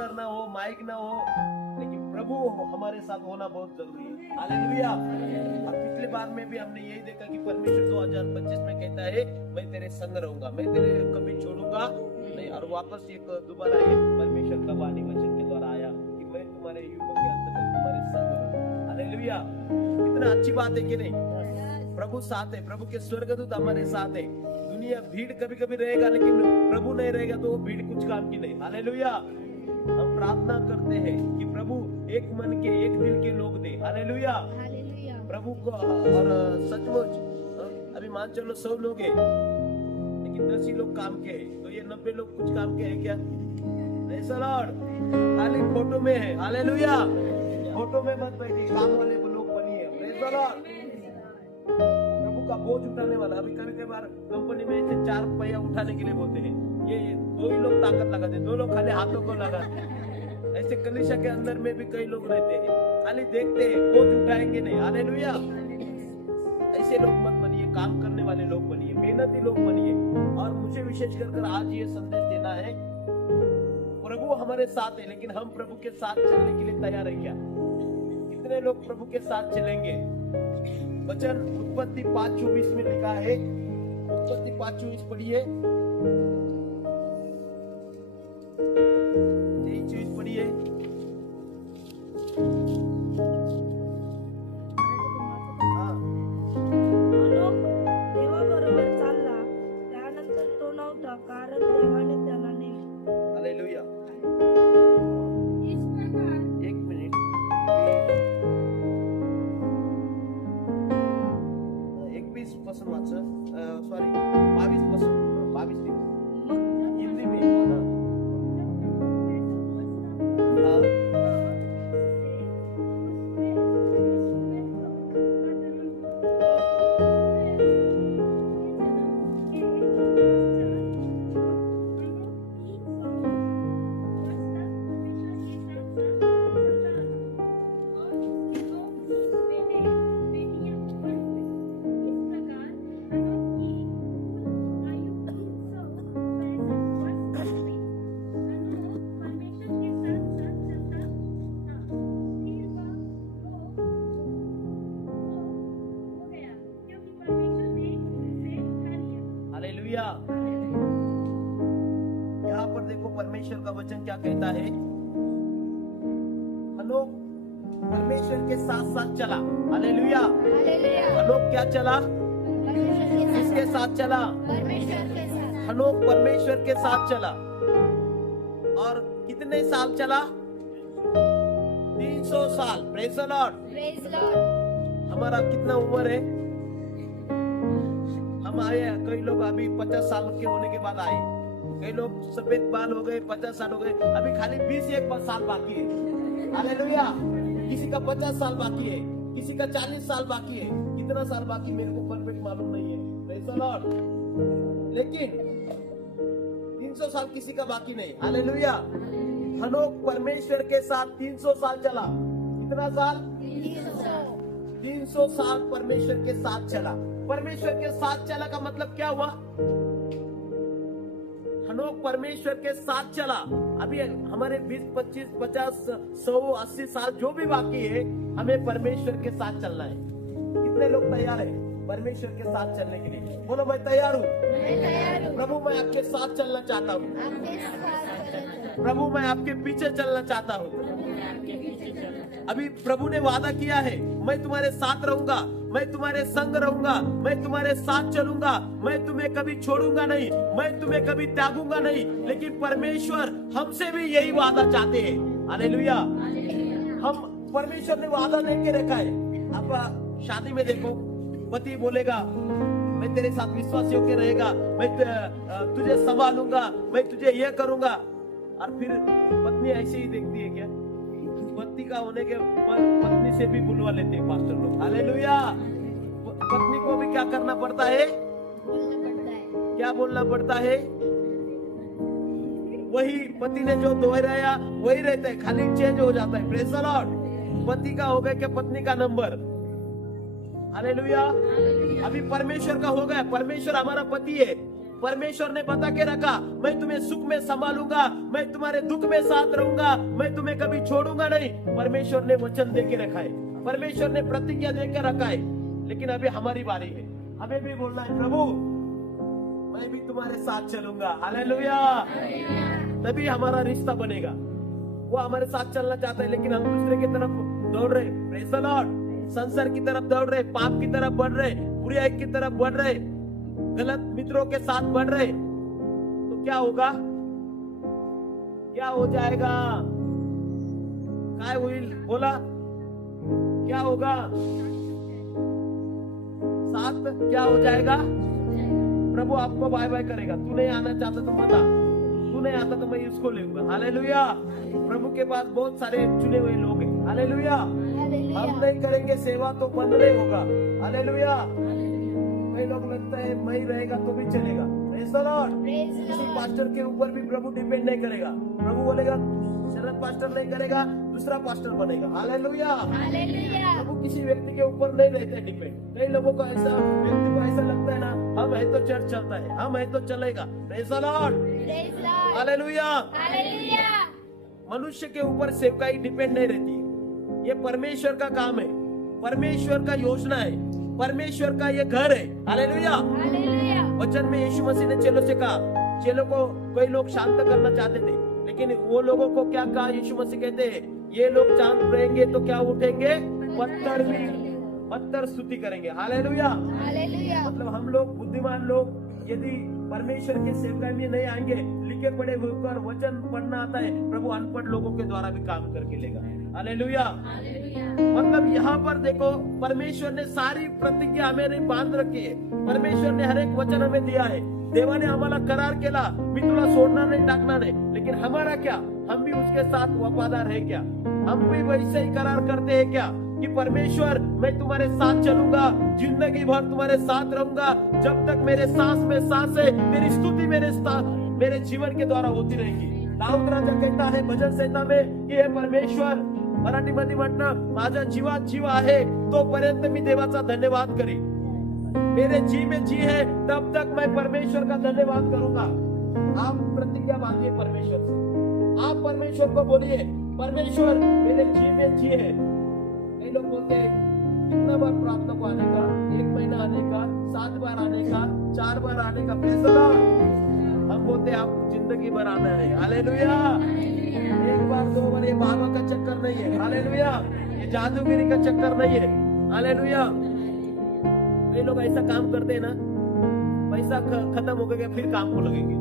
Speaker ना हो, mic ना हो, लेकिन प्रभु हमारे साथ होना बहुत जरूरी है। हालेलुया। अब पिछले बार में भी हमने यही देखा कि परमेश्वर 2025 में कहता है मैं तेरे संग रहूंगा, मैं तेरे कभी छोड़ूंगा नहीं। और वापस एक दोबारा एक परमेश्वर का वाणी वचन के द्वारा आया कि मैं तुम्हारे युगों के अंत तक तुम्हारे संग रहूंगा। हालेलुया। कितना अच्छी बात है कि नहीं? प्रभु साथ है, प्रभु के स्वर्गदूत हमारे साथ है। दुनिया भीड़ कभी कभी रहेगा, लेकिन प्रभु नहीं रहेगा तो वो भीड़ कुछ काम की नहीं। हालेलुया। हम प्रार्थना करते हैं कि प्रभु एक मन के, एक दिल के लोग दे। हालेलुया। प्रभु को और सचमुच अभी मान चलो 100 लोग हैं, लेकिन 10 ही लोग काम के हैं, तो ये 90 लोग कुछ काम के हैं क्या? ऐसा लॉर्ड खाली फोटो में है। हालेलुया। फोटो में मत बैठिए, काम वाले लोग बनिए। Praise the Lord. प्रभु का बोझ उठाने वाला। अभी कभी कभी बार कंपनी में ऐसे 4 पहिया उठाने के लिए बोलते हैं, ये 2 ही लोग ताकत लगाते, 2 लोग खाली हाथों को लगाते। ऐसे कलीसिया के अंदर में भी कई लोग रहते हैं, खाली देखते हैं, बोझ उठाएंगे नहीं। हालेलुया। ऐसे लोग मत बनिए, काम करने वाले लोग बनिए, मेहनती लोग बनिए। और मुझे विशेष कर आज ये संदेश देना है, प्रभु हमारे साथ है, लेकिन हम प्रभु के साथ चलने के लिए तैयार है क्या? कितने लोग प्रभु के साथ चलेंगे? वचन उत्पत्ति 5:24 में लिखा है। उत्पत्ति 5:24 पढ़िए। 23:24 पढ़िए। देवाबरोबर चालला, त्यानंतर तो नव्हता, कारण देवाने त्याला नेले। हालेलुया। एक मिनिट, 21 पासून वाच, सॉरी 22 पासून, 22 हिंदी में। हालेलुया। यहाँ पर देखो परमेश्वर का वचन क्या कहता है। हनोक परमेश्वर के साथ साथ चला। हालेलुया। हनोक क्या चला? किसके साथ चला? हनोक परमेश्वर के साथ चला। और कितने साल चला? 300 साल। Praise the Lord. हमारा कितना उम्र है? हम आए, कई लोग अभी 50 साल के होने के बाद आए, कई लोग सफेद बाल हो गए, 50 साल हो गए, अभी खाली 21 साल बाकी है। हालेलुया। किसी का 50 साल बाकी है, किसी का 40 साल बाकी है। कितना साल बाकी मेरे को परफेक्ट मालूम नहीं है। Praise the Lord. लेकिन 300 साल किसी का बाकी नहीं। हालेलुया। हनोक परमेश्वर के साथ 300 साल चला। कितना साल? 300 साल परमेश्वर के साथ चला। परमेश्वर के साथ चला का मतलब क्या हुआ? हनोक परमेश्वर के साथ चला। अभी हमारे 20, 25, 50, 100, 80 साल जो भी बाकी है, हमें परमेश्वर के साथ चलना है। कितने लोग तैयार हैं परमेश्वर के साथ चलने के लिए? बोलो मैं तैयार हूँ। प्रभु मैं आपके साथ चलना चाहता हूँ। प्रभु मैं आपके पीछे चलना चाहता हूँ। अभी प्रभु ने वादा किया है, मैं तुम्हारे साथ रहूंगा, मैं तुम्हारे संग रहूंगा, मैं तुम्हारे साथ चलूंगा, मैं तुम्हें कभी छोड़ूंगा नहीं, मैं तुम्हें कभी त्यागूंगा नहीं। लेकिन परमेश्वर हमसे भी यही वादा चाहते हैं। हालेलुया। हम परमेश्वर ने वादा लेके रखा है। अब शादी में देखो, पति बोलेगा मैं तेरे साथ विश्वास योग्य रहेगा, मैं तुझे संभालूंगा, मैं तुझे ये करूंगा। और फिर पत्नी ऐसे ही देखती है क्या? पति का होने के पत्नी से भी बुलवा लेते हैं पास्टर लोग। हालेलुया। पत्नी को भी क्या करना पड़ता है? क्या बोलना पड़ता है? वही पति ने जो दोहराया वही रहता है, खाली चेंज हो जाता है। Praise the Lord. पति का हो गया क्या पत्नी का नंबर? हालेलुया। अभी परमेश्वर का हो गया, परमेश्वर हमारा पति है, परमेश्वर ने बता के रखा, मैं तुम्हें सुख में संभालूंगा, मैं तुम्हारे दुख में साथ रहूंगा, मैं तुम्हें कभी छोड़ूंगा नहीं। परमेश्वर ने वचन दे के रखा है, परमेश्वर ने प्रतिज्ञा दे के रखा है। लेकिन अभी हमारी बारी है, हमें भी बोलना है, प्रभु मैं भी तुम्हारे साथ चलूंगा। हालेलुया। तभी हमारा रिश्ता बनेगा। वो हमारे साथ चलना चाहता है, लेकिन हम दूसरे की तरफ दौड़ रहे, प्रेज़ द लॉर्ड, संसार की तरफ दौड़ रहे, पाप की तरफ बढ़ रहे, बुराई की तरफ बढ़ रहे, गलत मित्रों के साथ बढ़ रहे, तो क्या होगा? क्या हो जाएगा? काय होईल? बोला, क्या होगा? साथ क्या हो जाएगा? प्रभु आपको बाय बाय करेगा। तू नहीं आना चाहता तो मत आ, तू नहीं आता तो मैं इसको लेऊंगा। हालेलुया। प्रभु के पास बहुत सारे चुने हुए लोग हैं। हालेलुया। हम नहीं करेंगे सेवा तो बंद नहीं होगा। हालेलुया। कई लोग लगता है मैं रहेगा तो भी चलेगा। Praise the Lord. किसी पास्टर के ऊपर भी प्रभु डिपेंड नहीं करेगा। प्रभु बोलेगा शरद पास्टर नहीं करेगा, दूसरा पास्टर बनेगा। हालेलुया। प्रभु किसी व्यक्ति के ऊपर नहीं रहते डिपेंड। कई लोगों को ऐसा, व्यक्ति को ऐसा लगता है ना, हम है तो चर्च चलता है, हम है तो चलेगा। Praise the Lord. हालेलुया। मनुष्य के ऊपर सेवकाई डिपेंड नहीं रहती है। ये परमेश्वर का काम है, परमेश्वर का योजना है, परमेश्वर का ये घर है। हालेलुया। वचन में यीशु मसीह ने चेलों से कहा, चेलों को कई लोग शांत करना चाहते थे, लेकिन वो लोगों को क्या कहा? यीशु मसीह कहते हैं, ये लोग चांद रहेंगे तो क्या उठेंगे? पत्थर स्तुति करेंगे। हालेलुया। मतलब हम लोग बुद्धिमान लोग यदि परमेश्वर के सेवकाई में नहीं आएंगे, लिखे पड़े होकर वचन पढ़ना आता है, प्रभु अनपढ़ लोगों के द्वारा भी काम करके लेगा। हालेलुया। मतलब यहाँ पर देखो, परमेश्वर ने सारी प्रतिज्ञा हमें बांध रखी है। परमेश्वर ने हर एक वचन हमें दिया है। देवाने आम्हाला करार केला, मी तुला सोडणार नाही, टाकणार नाही। लेकिन हमारा क्या? हम भी उसके साथ वफादार है क्या? हम भी वैसे ही करार करते हैं क्या कि परमेश्वर मैं तुम्हारे साथ चलूंगा, जिंदगी भर तुम्हारे साथ रहूंगा, जब तक मेरे सांस में सांस है, तेरी स्तुति मेरे जीवन के द्वारा होती रहेगी। दाऊद राजा कहता है भजन संहिता में कि हे परमेश्वर, मराठीमध्ये म्हटलं, माझा जीवात जीव आहे तोपर्यंत मी देवाचा धन्यवाद करेन। मेरे जी में जी है तब तक मैं परमेश्वर का धन्यवाद करूंगा। आप प्रतिज्ञा बांधिए परमेश्वर से, आप परमेश्वर को बोलिए, परमेश्वर मेरे जी में जी है। कई लोग बोलते हैं कितना बार प्रार्थना को आने का? 1 महीना आने का, 7 बार आने का, 4 बार आने का। Praise the Lord. हम बोलते हैं आप जिंदगी भर आना है। हालेलुया। 1 बार 2 बार ये बाबा का चक्कर नहीं है। हालेलुया। ये जादूगिरी का चक्कर नहीं है। हालेलुया। कई लोग ऐसा काम करते हैं ना, पैसा खत्म हो गया फिर काम को लगेंगे।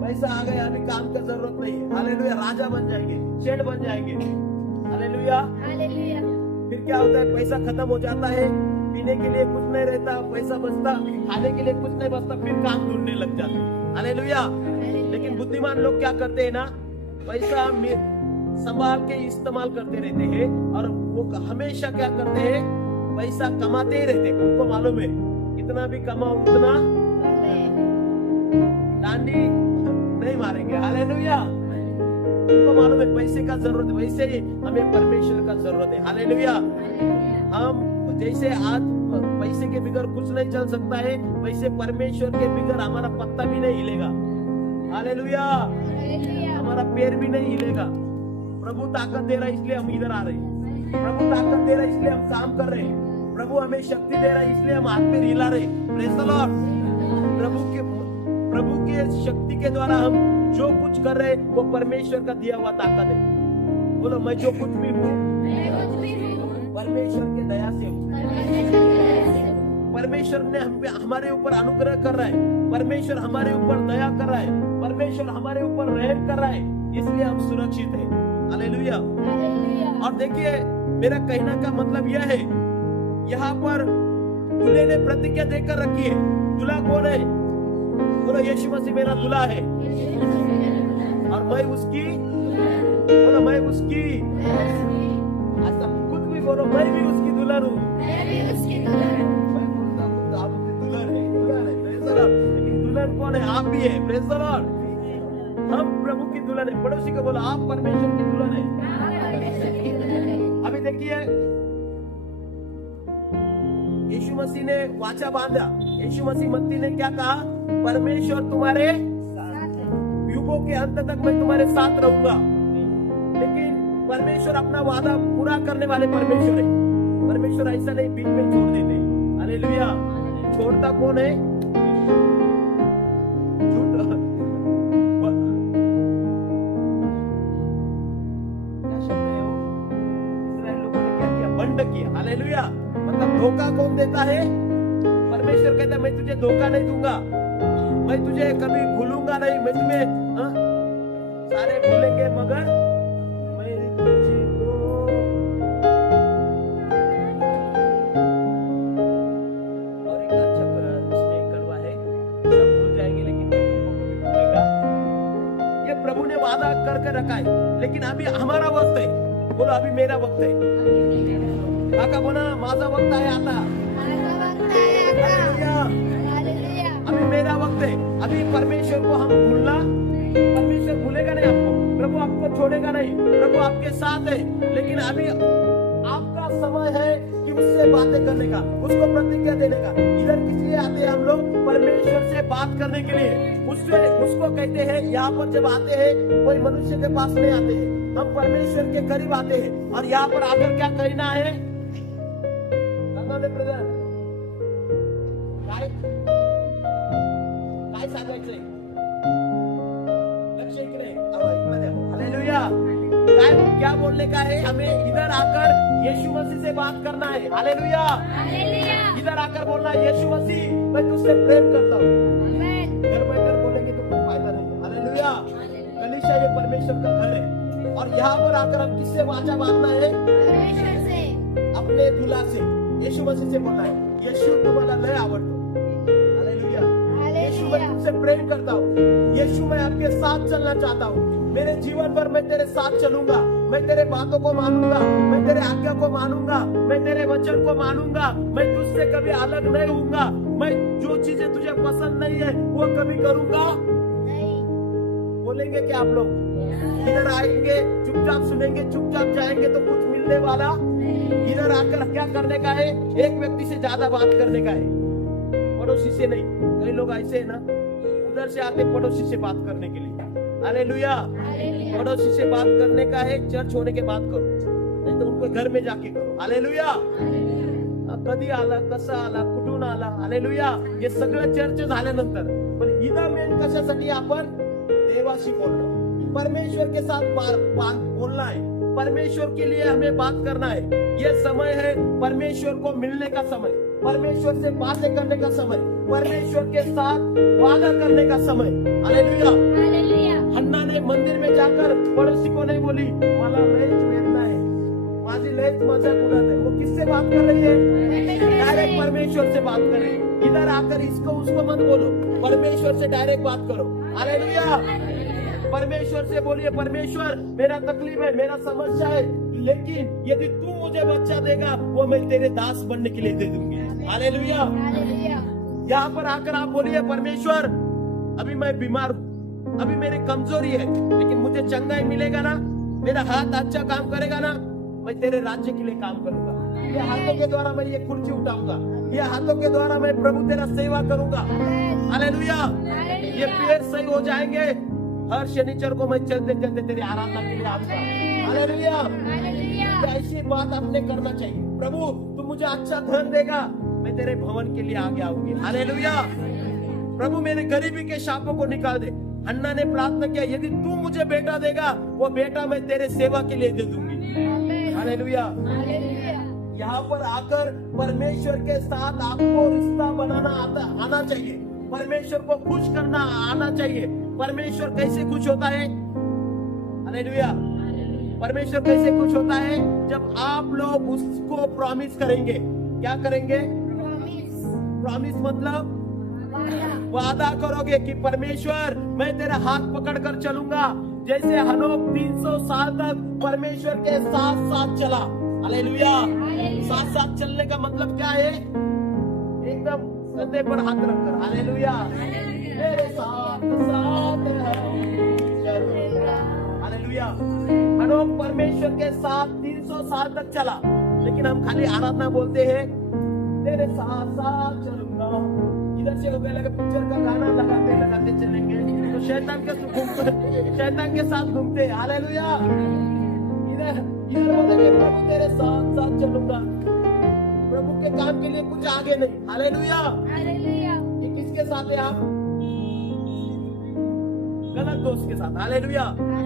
पैसा आ गया अभी काम का जरूरत नहीं है। हालेलुया। राजा बन जाएंगे, शेठ बन जाएंगे। हालेलुया। फिर क्या होता है? पैसा खत्म हो जाता है, पीने के लिए कुछ नहीं रहता, पैसा बचता, खाने के लिए कुछ नहीं बचता, फिर काम ढूंढने लग जाते। हालेलुया। लेकिन बुद्धिमान लोग क्या करते हैं ना, पैसा संभाल के इस्तेमाल करते रहते हैं, और वो हमेशा क्या करते हैं? पैसा कमाते ही रहते। उनको मालूम है इतना भी कमाओ उतना डांडी नहीं मारेंगे। हालेलुया। उनको मालूम है पैसे का जरूरत है, वैसे ही हमें परमेश्वर का जरूरत है। हालेलुया। हम जैसे आज पैसे के बिगर कुछ नहीं चल सकता है, वैसे परमेश्वर के बिगर हमारा पत्ता भी नहीं हिलेगा। हालेलुया। हमारा पैर भी नहीं हिलेगा। प्रभु ताकत दे रहा है इसलिए हम इधर आ रहे हैं, प्रभु ताकत दे रहा है इसलिए हम काम कर रहे हैं, प्रभु हमें शक्ति दे रहा है इसलिए हम हाथ पैर हिला रहे हैं। Praise the Lord. प्रभु के शक्ति के द्वारा हम जो कुछ कर रहे हैं वो परमेश्वर का दिया हुआ ताकत है। बोलो, मैं जो कुछ भी हूँ परमेश्वर के दया से हूँ। परमेश्वर ने हमारे ऊपर अनुग्रह कर रहा है, परमेश्वर हमारे ऊपर दया कर रहा है, परमेश्वर हमारे ऊपर रहम कर रहा है, इसलिए हम सुरक्षित हैं। हालेलुया। और देखिए, मेरा कहने का मतलब यह है, यहाँ पर दूल्हे ने प्रतिज्ञा देकर रखी है। दूल्हा कौन है? बोलो, यीशु मसीह मेरा दूल्हा है और मैं उसकी। बोलो, मैं उसकी। ऐसा खुद भी बोलो, मैं भी उसकी दुल्हन हूँ। मैं बोलता हूँ आप दुल्हन है, दुल्हन है। Praise the Lord. लेकिन दुल्हन कौन है? आप भी है। Praise the Lord. हम प्रभु की दुल्हन है। पड़ोसी को बोलो, आप परमेश्वर की दुल्हन है। अभी देखिए, यीशु मसीह ने वाचा बांधा। यीशु मसीह मत्ती ने क्या कहा? परमेश्वर तुम्हारे युगों के अंत तक मैं तुम्हारे साथ रहूंगा। लेकिन परमेश्वर अपना वादा पूरा करने वाले परमेश्वर है। परमेश्वर ऐसा नहीं बीच में छोड़ देते। हालेलुया। छोड़ता कौन है? किया। हालेलुया। मतलब धोखा कौन देता है? परमेश्वर कहता है मैं तुझे धोखा नहीं दूंगा, मैं तुझे कभी भूलूंगा नहीं, मैं तुम्हें सारे भूलेंगे मगर मैं तुझको। और एक अच्छा इसमें कड़वा है, सब भूल जाएंगे लेकिन मैं तुमको कभी भूलेगा। ये प्रभु ने वादा करके रखा है, लेकिन अभी हमारा वक्त है। बोलो अभी मेरा वक्त है। काका बोला माझा वक्त आहे आता। अभी मेरा वक्त है। अभी परमेश्वर को हम भूलना, परमेश्वर भूलेगा नहीं आपको, प्रभु आपको छोड़ेगा नहीं, प्रभु आपके साथ है। लेकिन अभी आपका समय है कि उससे बातें करने का, उसको प्रतिज्ञा देने का। इधर किस लिए आते हैं हम लोग? परमेश्वर से बात करने के लिए। उसको कहते हैं, यहाँ पर जब आते हैं कोई मनुष्य के पास नहीं आते हैं, हम परमेश्वर के करीब आते हैं। और यहाँ पर आकर क्या कहना है? काय सांगायचंय? लक्ष इकडे, इकडे द्या। हालेलुया। क्या बोलने का है? हमें इधर आकर यीशु मसीह से बात करना है। हालेलुया। इधर आकर बोलना है, यीशु मसीह मैं तुझसे प्रेम करता हूँ। घर बैठकर बोलेंगे तो कोई फायदा नहीं। हालेलुया। कलीसिया ये परमेश्वर का घर है। और यहाँ पर आकर हम किससे वाचा बांधना है? अपने दूल्हा से, यीशु मसीह से बोलना है, यीशु तुम्हाला लय आवडतो। हालेलुया। यीशु मैं तुमसे प्रेम करता हूँ। यीशु मैं आपके साथ चलना चाहता हूँ। मेरे जीवन भर मैं तेरे साथ चलूंगा, मैं तेरे बातों को मानूंगा, मैं तेरे आज्ञा को मानूंगा, मैं तेरे वचन को मानूंगा, मैं तुझसे कभी अलग नहीं होऊंगा, मैं जो चीजें तुझे पसंद नहीं है वो कभी करूंगा नहीं। बोलेंगे क्या आप लोग? इधर आएंगे चुपचाप सुनेंगे, चुपचाप जाएंगे तो कुछ मिलने वाला। इधर आकर क्या करने का है? एक व्यक्ति से ज्यादा बात करने का है, पड़ोसी से नहीं। कई लोग ऐसे है ना, उधर से आते पड़ोसी से बात करने के लिए। हालेलुया। पड़ोसी से बात करने का है, चर्च होने के बाद करो, नहीं तो उनको घर में जाके करो। हालेलुया। कधी आला, कसा आला, कुठून आला, हालेलुया, हे सगळं चर्च झाल्यानंतर। पण इथं मेन कशासाठी? आपण देवाशी बोलणं, परमेश्वर के साथ बोलना है, परमेश्वर के लिए हमें बात करना है। ये समय है परमेश्वर को मिलने का समय, परमेश्वर से बातें करने का समय, परमेश्वर के साथ वादा करने का समय। हालेलुया। हन्ना ने मंदिर में जाकर पड़ोसी को नहीं बोली मला लयच वेदना है, माझी लयच मजाक उड़ात है। वो किससे बात कर रही है? डायरेक्ट परमेश्वर से बात कर रही है। इधर आकर इसको उसको मत बोलो, परमेश्वर से डायरेक्ट बात करो। हालेलुया। परमेश्वर से बोलिए, परमेश्वर मेरा तकलीफ है, मेरा समस्या है, लेकिन यदि तू मुझे बच्चा देगा वो मैं तेरे दास बनने के लिए दे दूंगी। हालेलुया। यहाँ पर आकर आप बोलिए, परमेश्वर अभी मैं बीमार हूँ, अभी मेरी कमजोरी है, लेकिन मुझे चंगाई मिलेगा ना, मेरा हाथ अच्छा काम करेगा ना, मैं तेरे राज्य के लिए काम करूंगा। ये हाथों के द्वारा मैं ये कुर्सी उठाऊंगा, ये हाथों के द्वारा मैं प्रभु तेरा सेवा करूंगा। हालेलुया। ये पैर सही हो जाएंगे, हर शनिचर को मैं चलते चलते तेरी आराधना के लिए आऊंगा। हालेलुया। ऐसी बात आपने करना चाहिए। प्रभु तू मुझे अच्छा धन देगा, मैं तेरे भवन के लिए आगे आऊंगी। हालेलुया। प्रभु मेरे गरीबी के शापों को निकाल दे। हन्ना ने प्रार्थना किया, यदि तू मुझे बेटा देगा वो बेटा मैं तेरे सेवा के लिए दे दूंगी। हालेलुया। यहाँ पर आकर परमेश्वर के साथ आपको रिश्ता बनाना आना चाहिए, परमेश्वर को खुश करना आना चाहिए। परमेश्वर कैसे खुश होता है? हालेलुया। परमेश्वर कैसे खुश होता है? जब आप लोग उसको प्रॉमिस करेंगे। क्या करेंगे? प्रॉमिस मतलब वादा करोगे कि परमेश्वर मैं तेरा हाथ पकड़कर चलूंगा। जैसे हनोक 300 साल तक परमेश्वर के साथ साथ चला। हालेलुया। साथ साथ चलने का मतलब क्या है? एकदम कंधे पर हाथ रखकर। हालेलुया। मेरे साथ साथ चलूंगा। हालेलुया। हनोक परमेश्वर के साथ 300 साल तक चला, लेकिन हम खाली आराधना बोलते हैं, तेरे साथ साथ चलूंगा। इधर से हो गया लगा पिक्चर का गाना लगा शैतान के साथ घूमते। हालेलुया। इधर बोलेंगे प्रभु तेरे साथ साथ चलूंगा, प्रभु के काम के लिए कुछ आगे नहीं। हालेलुया। ये किसके साथ है आप? गलत दोस्त के साथ। हालेलुया।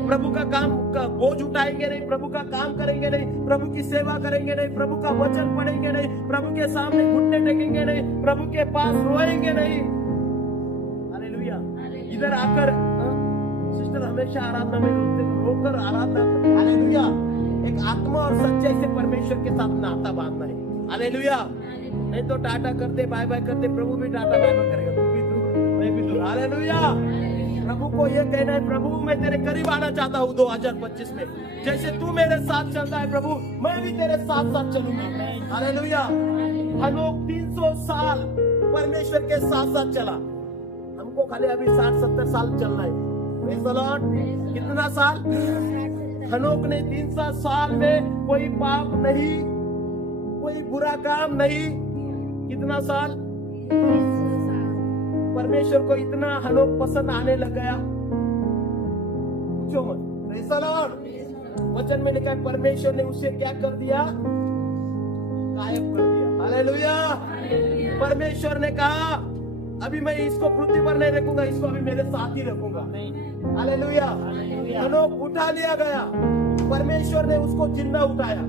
प्रभु का काम का बोझ उठाएंगे नहीं, प्रभु का काम करेंगे नहीं, प्रभु की सेवा करेंगे नहीं, प्रभु का वचन पढ़ेंगे नहीं, प्रभु के सामने घुटने टेकेंगे नहीं, प्रभु के पास रोएंगे नहीं। हालेलुया। इधर आकर सिस्टर हमेशा आराधना में रोकर आराधना करते। हालेलुया। एक आत्मा और सच्चाई से परमेश्वर के साथ नाता बांधना है। हालेलुया। नहीं तो टाटा करते, बाय बाय करते, प्रभु भी टाटा बाय बाय करेगा, तू भी दूर मैं भी दूर। हालेलुया। प्रभु को ये कहना है, प्रभु मैं तेरे करीब आना चाहता हूँ 2025 में। जैसे तू मेरे साथ चलता है प्रभु, मैं भी तेरे साथ साथ चलूंगा। हालेलुया। हनोक 300 साल परमेश्वर के साथ साथ चला, हमको खाली अभी 60-70 साल चलना है। Praise the Lord. कितना साल? हनोक ने 300 साल में कोई पाप नहीं, कोई बुरा काम नहीं। कितना साल? परमेश्वर को इतना हनोक पसंद आने लग गया, पूछो मत। Praise the Lord. वचन में लिखा है परमेश्वर ने उसे क्या कर दिया? गायब कर दिया। हालेलुया। परमेश्वर ने कहा अभी मैं इसको पृथ्वी पर नहीं रखूंगा, इसको अभी मेरे साथ ही रखूंगा। हालेलुया। हनोक उठा लिया गया, परमेश्वर ने उसको जिंदा उठाया।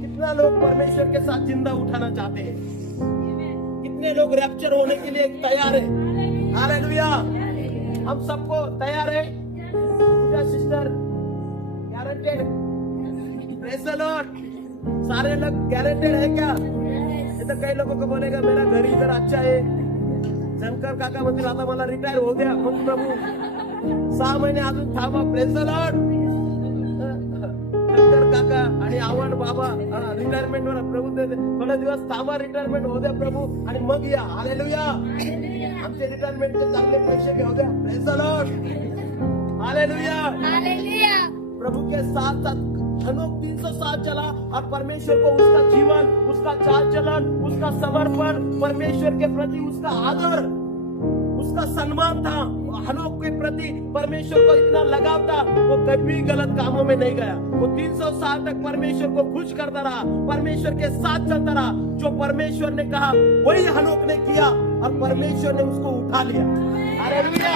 कितना लोग परमेश्वर के साथ जिंदा उठाना चाहते हैं? कितने लोग रैप्चर होने के लिए तैयार है? हालेलुया। हम सबको तैयार है। Pooja sister guaranteed? Praise the Lord. सारे लोग गारंटेड है क्या? तो कई लोगों को बोलेगा मेरा घर इधर अच्छा है, शंकर काका म्हणतील आता मला रिटायर हो द्या, मग प्रभु 6 महिने अजून थांबा। Praise the Lord. शंकर काका आणि आव्हान बाबा रिटायरमेंट वर प्रभू थोडे दिवस थांबा, रिटायरमेंट हो द्या प्रभू आणि मग या। हालेलुया। आमचे रिटायरमेंटचे चांगले पैसे घेऊ द्या। Praise the Lord. हालेलुया। प्रभु के साथ साथ हनोक 300 साल चला और परमेश्वर को उसका जीवन, उसका चाल चलन, उसका समर्पण, परमेश्वर के प्रति उसका आदर, उसका सम्मान था। हनोक के प्रति परमेश्वर को इतना लगाव था, वो कभी गलत कामों में नहीं गया। वो 300 साल तक परमेश्वर को खुश करता रहा, परमेश्वर के साथ चलता रहा। जो परमेश्वर ने कहा वही हनोक ने किया और परमेश्वर ने उसको उठा लिया। हालेलुया।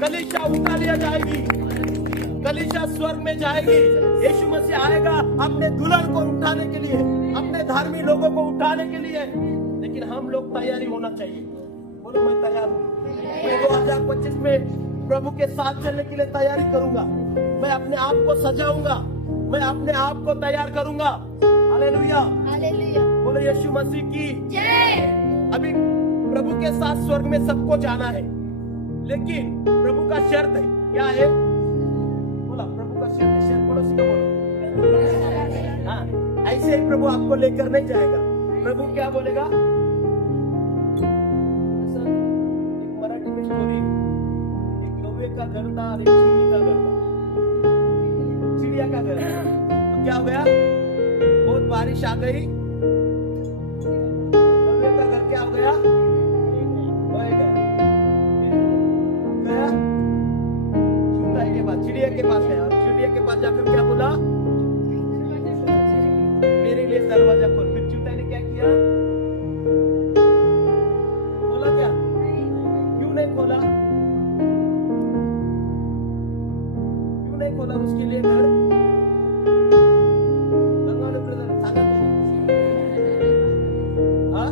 कलीसिया उठा लिया जाएगी, कलीसिया स्वर्ग में जाएगी। यीशु मसीह आएगा अपने दुल्हन को उठाने के लिए, अपने धार्मिक लोगों को उठाने के लिए। लेकिन हम लोग तैयारी होना चाहिए। बोलो मैं तैयार हूँ। मैं 2025 में प्रभु के साथ चलने के लिए तैयारी करूंगा। मैं अपने आप को सजाऊंगा, मैं अपने आप को तैयार करूंगा। हालेलुया। बोलो यीशु मसीह की जय। अभी प्रभु के साथ स्वर्ग में सबको जाना है, लेकिन प्रभु का शर्त है। क्या है? बोला प्रभु का शर्त। पड़ोसी को बोलो। हाँ, ऐसे ही प्रभु आपको लेकर नहीं जाएगा। प्रभु क्या बोलेगा? एक मराठी में स्टोरी, एक कौवे का घर था और एक चिड़िया का घर था। चिड़िया का घर था तो क्या हो गया? बहुत बारिश आ गई, कौवे का घर क्या हो गया? गया चुटाई के बाद चिड़िया के पास गया और चिड़िया के पास जाकर क्या बोला? मेरे लिए दरवाजा खोल। फिर चुटाई ने क्या किया? बोला क्या? क्यों नहीं खोला? क्यों नहीं खोला उसके लिए घर? गंगावले ब्रदर सांगा हाँ?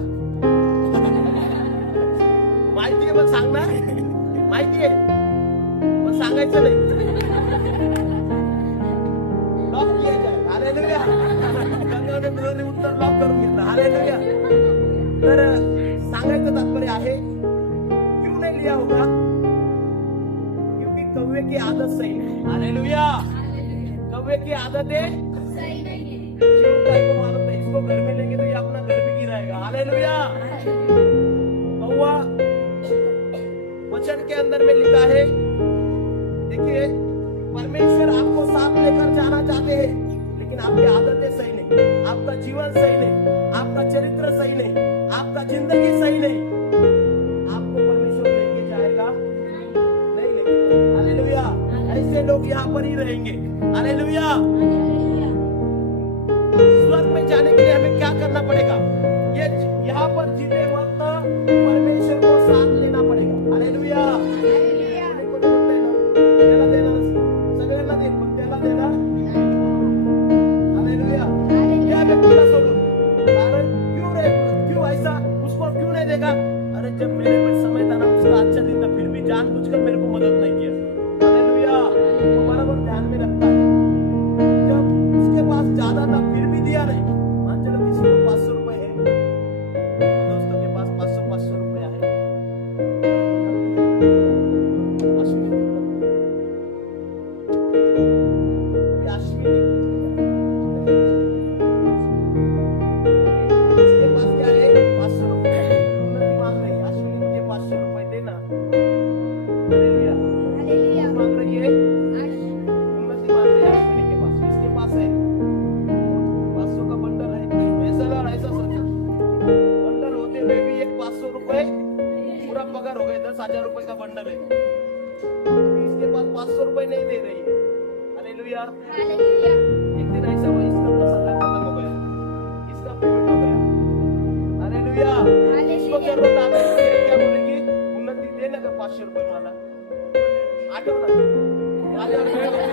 माहिती आहे मग सांगणार? माहिती आहे मग सांगायचं नाही। लॉक किया जाए। हालेलुया। गंगावले ब्रदरने उत्तर लॉक करून घेतलं। हालेलुया। तर सांगायचं तात्पर्य आहे, क्यों नहीं लिया होगा? क्योंकि कौवे की आदत सही नहीं। हालेलुया। कौवे की आदत है सही नहीं है। चिड़िया को मालूम नहीं, इसको घर में लेंगे तो ये अपना घर भी गिराएगा। हालेलुया। कौवा वचन के अंदर में लिखा है, देखिए परमेश्वर आपको साथ लेकर जाना चाहते हैं, लेकिन आपकी आदतें सही नहीं, आपका जीवन सही नहीं, आपका चरित्र सही नहीं, आपका जिंदगी सही नहीं। आपको परमेश्वर लेके जाएगा लोग यहाँ पर ही रहेंगे। हालेलुया। स्वर्ग में जाने के लिए हमें क्या करना पड़ेगा? ये यहाँ पर जीते वक्त परमेश्वर को साथ लेना पड़ेगा। हालेलुया। त्याला देना, सगळ्यांना देईल, पण त्याला देना। हालेलुया। क्या व्यक्तीला सोडून? कारण क्यों ऐसा? उसको क्यों नहीं देगा? अरे जब मेरे पर समय था ना, उसका अच्छा दिन था, फिर भी जानबूझकर मेरे को मदद नहीं किया। हालेलुया। वो बराबर ध्यान में रखता है। जब उसके पास ज्यादा था फिर भी दिया नहीं। मान चलो किसी को 500 रुपए है, दोस्तों के पास 500 रुपया है, इसके पास क्या है? 500 रुपए। उन्नति मांग रही है, अश्विनी मुझे 500 रुपए देना। हालेलुया। मांग रही है, उन्नति मांग रही है अश्विनी के पास। इसके पास है 500 का बंडल है, ऐसा और ऐसा सोचो, बंडल होते हुए भी एक 500 रुपए पूरा पगार हो गए, 10,000 रुपए का बंडल है। अभी इसके पास 500 रुपए नहीं दे रही है। हालेलुया। एक दिन ऐसा हुआ, इसका तो सगळं खत्म हो गया, इसका पेमेंट हो गया। हालेलुया। इसको जरूरत आ गई, तो क्या बोलेगी? उन्नति दे ना 500 रुपये मला, आठव ना माझ्यावर वेळ होती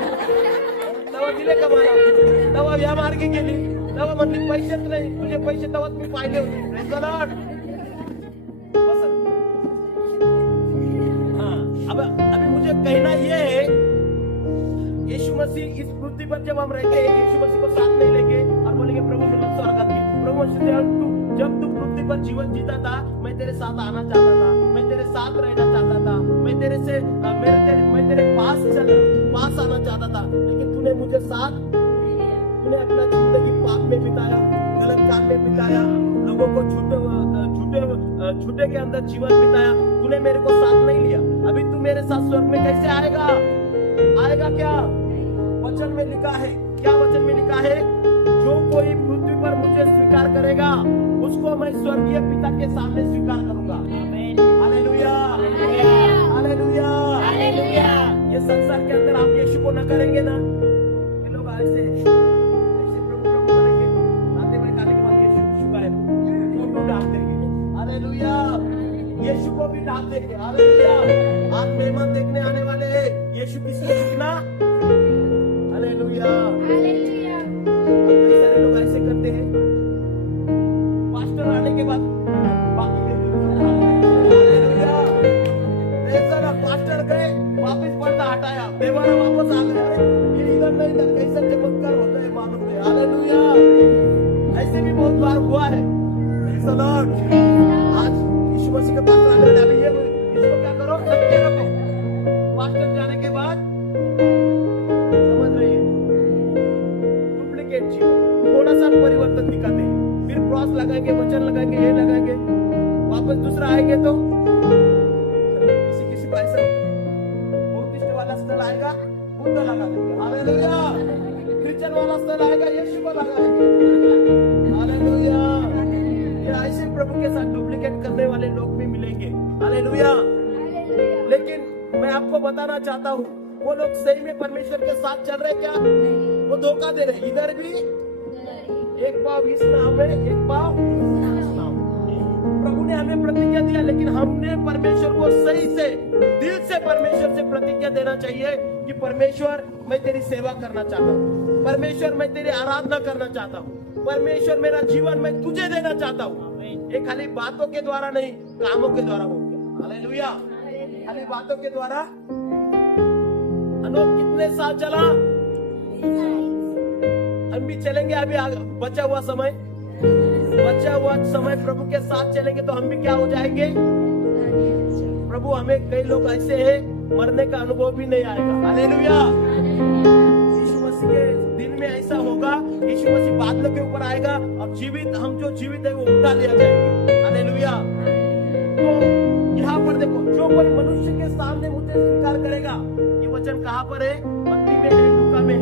तेव्हा दिले का मला? तेव्हा या मार्गे गेली, तेव्हा म्हणली पैसेच नाही, तुझे पैसे तेव्हाच मी पाहिले होते। Praise the Lord. बस हाँ, अब अभी मुझे कहना ये है, यीशु मसीह इस पृथ्वी पर जब हम रहेंगे, यीशु मसीह को साथ नहीं लेंगे और बोलेंगे प्रभु मेरे स्वागत की। प्रभु जब तू पृथ्वी पर जीवन जीता था, मैं तेरे साथ आना चाहता था, मैं तेरे साथ रहना चाहता था, मैं तेरे से मैं तेरे पास आना चाहता था, लेकिन तूने मुझे साथ, तूने अपना जिंदगी पाप में बिताया, गलत काम में बिताया, लोगों को झूठे के अंदर जीवन बिताया, तूने मेरे को साथ नहीं लिया। अभी तू मेरे साथ स्वर्ग में कैसे आएगा? आएगा क्या? वचन में लिखा है, क्या वचन में लिखा है? जो कोई पृथ्वी पर मुझे स्वीकार करेगा, उसको मैं स्वर्गीय पिता के सामने स्वीकार करूंगा। हालेलुया। हालेलुया। ये संसार के अंदर आप यीशु को न करेंगे ना, ये लोग ऐसे प्रभु करेंगे, नातेवाईक आने के बाद यीशु का है फोटो डाल देंगे। हालेलुया। यीशु को भी डाल देंगे। हालेलुया। आज मेहमान देखने आने वाले हैं, यीशु किसको दिखना? हालेलुया। कई सारे लोग ऐसे करते हैं, पास्टर आने के बाद पास्टर गए, वापिस पर्दा हटाया, बेवारा वापस आ गए, फिर इधर नहीं था। कैसा चमत्कार होता है मालूम है? हालेलुया। ऐसे भी बहुत बार हुआ है। Praise the Lord। आज यीशु मसीह के पास आने वाले, अभी ये इसको क्या करो? सत्य रखो। पास्टर जाने के बाद समझ रही है, डुप्लीकेट जीवन, थोड़ा सा परिवर्तन दिखाते हैं, फिर क्रॉस लगाएंगे, वचन लगाएंगे, ये लगाएंगे, वापस दूसरा आएंगे तो किसी को ऐसा बौद्धिस्ट वाला स्थल आएगा, बुद्ध लगा देंगे। हालेलुया। क्रिश्चियन वाला स्थल आएगा, यीशु को लगा देंगे। हालेलुया। ये ऐसे प्रभु के साथ डुप्लीकेट करने वाले लोग भी मिलेंगे। हालेलुया। लेकिन मैं आपको बताना चाहता हूँ, वो लोग सही में परमेश्वर के साथ चल रहे क्या? वो धोखा दे रहे। इधर भी एक पाव इस नाव में, एक पाव इस नाव में। प्रभु ने हमें प्रतिज्ञा दिया, लेकिन हमने परमेश्वर को सही से, दिल से परमेश्वर से प्रतिज्ञा देना चाहिए कि परमेश्वर मैं तेरी सेवा करना चाहता हूँ, परमेश्वर मैं तेरी आराधना करना चाहता हूँ, परमेश्वर मेरा जीवन मैं तुझे देना चाहता हूँ। ये खाली बातों के द्वारा नहीं, कामों के द्वारा हो गया। हालेलुया। खाली बातों के द्वारा। अनोख कितने साल चला? हम भी चलेंगे अभी बचा हुआ समय प्रभु के साथ चलेंगे तो हम भी क्या हो जाएंगे? प्रभु हमें, कई लोग ऐसे हैं मरने का अनुभव भी नहीं आएगा। हालेलुया। यीशु मसीह के दिन में ऐसा होगा, यीशु मसीह बादलों के ऊपर आएगा और जीवित, हम जो जीवित है वो उठा लिया जाएंगे। हालेलुया। तो यहाँ पर देखो, जो कोई मनुष्य के सामने मुझे स्वीकार करेगा, ये वचन कहाँ पर है? मत्ती में है, लूका में है।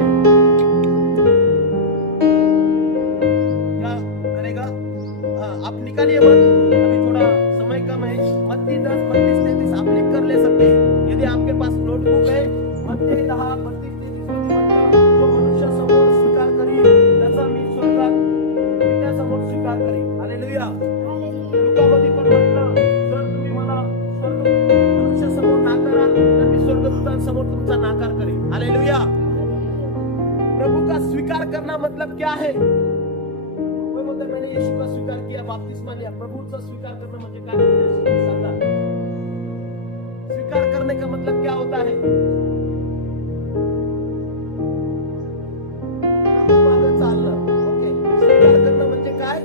क्या करेगा? आप निकालिए मत, अभी थोड़ा समय कम है। मत्ती 10, 32, 33 आप लिख कर ले सकते हैं। यदि आपके पास नोटबुक है, मत्ती 10, 32, समोर तुमचा नाकार करेल. हालेलुया. प्रभु का स्वीकार करना मतलब क्या है? कोई बोलता है मैंने यीशु का स्वीकार किया, बपतिस्मा लिया. प्रभूचा स्वीकार करना म्हणजे काय? मुझे सांगा. स्वीकार करने का मतलब क्या होता है? प्रभू मागं चालणं. ओके. स्वीकार करणं म्हणजे काय?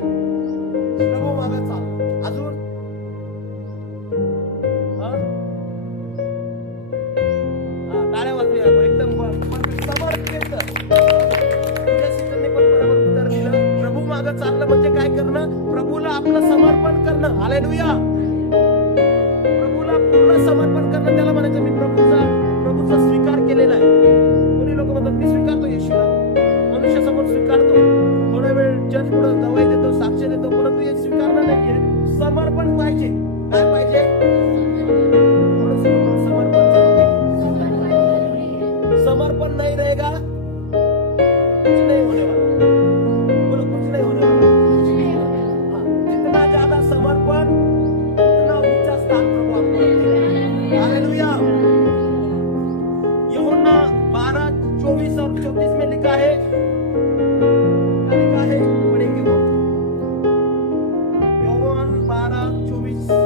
प्रभू मागं चालणं. अजून टाळ्या वाजूया. एकदम समर्पित. पण बरोबर उत्तर दिलं. प्रभू मागं चालणं म्हणजे काय करणं? प्रभूला आपलं समर्पण करणं. हालेलुया. प्रभूला पूर्ण समर्पण करणं, त्याला म्हणायचं मी प्रभूचा स्वीकार केलेला आहे. कोणी लोक म्हणतात मी स्वीकारतो येशूला, मनुष्यासमोर स्वीकारतो, थोडा वेळ जज पुढे दवाई देतो, साक्ष देतो, परंतु हे स्वीकारणं नाहीये. समर्पण पाहिजे. काय पाहिजे? समर्पण नहीं रहेगा कुछ नहीं होने वाला. बोलो कुछ नहीं होने वाला. जितना ज्यादा समर्पण उतना ऊंचा स्थान प्रभु आपको देगा. हालेलुया. यूहन्ना 12:24 और 34 में लिखा है, पढ़ेंगे वो. यूहन्ना 12:24.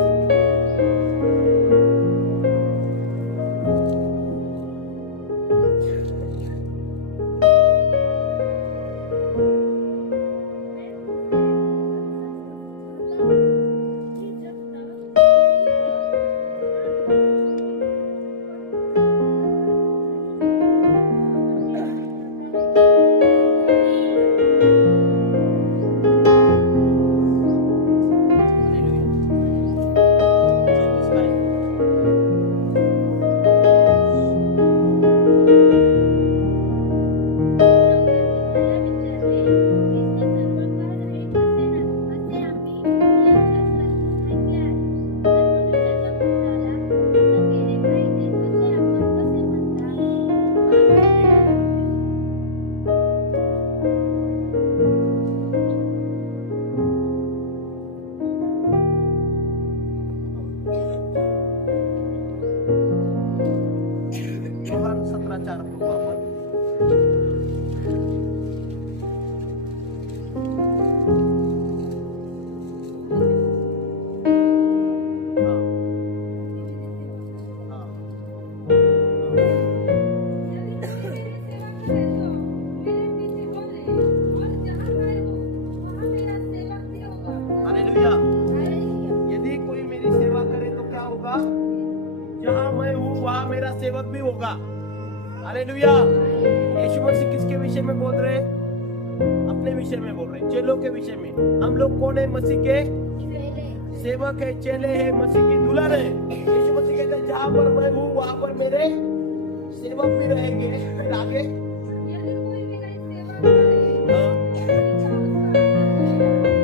सेवक भी होगा. हालेलुया. यीशु मसीह किसके विषय में बोल रहे? अपने विषय में बोल रहे, चेलों के विषय में. हम लोग कौन है? मसीह के सेवक है, चेले है, मसीह की दुल्हन है. यीशु मसीह कहते हैं जहां पर मैं हूँ वहां पर मेरे सेवक भी रहेंगे. फिर आगे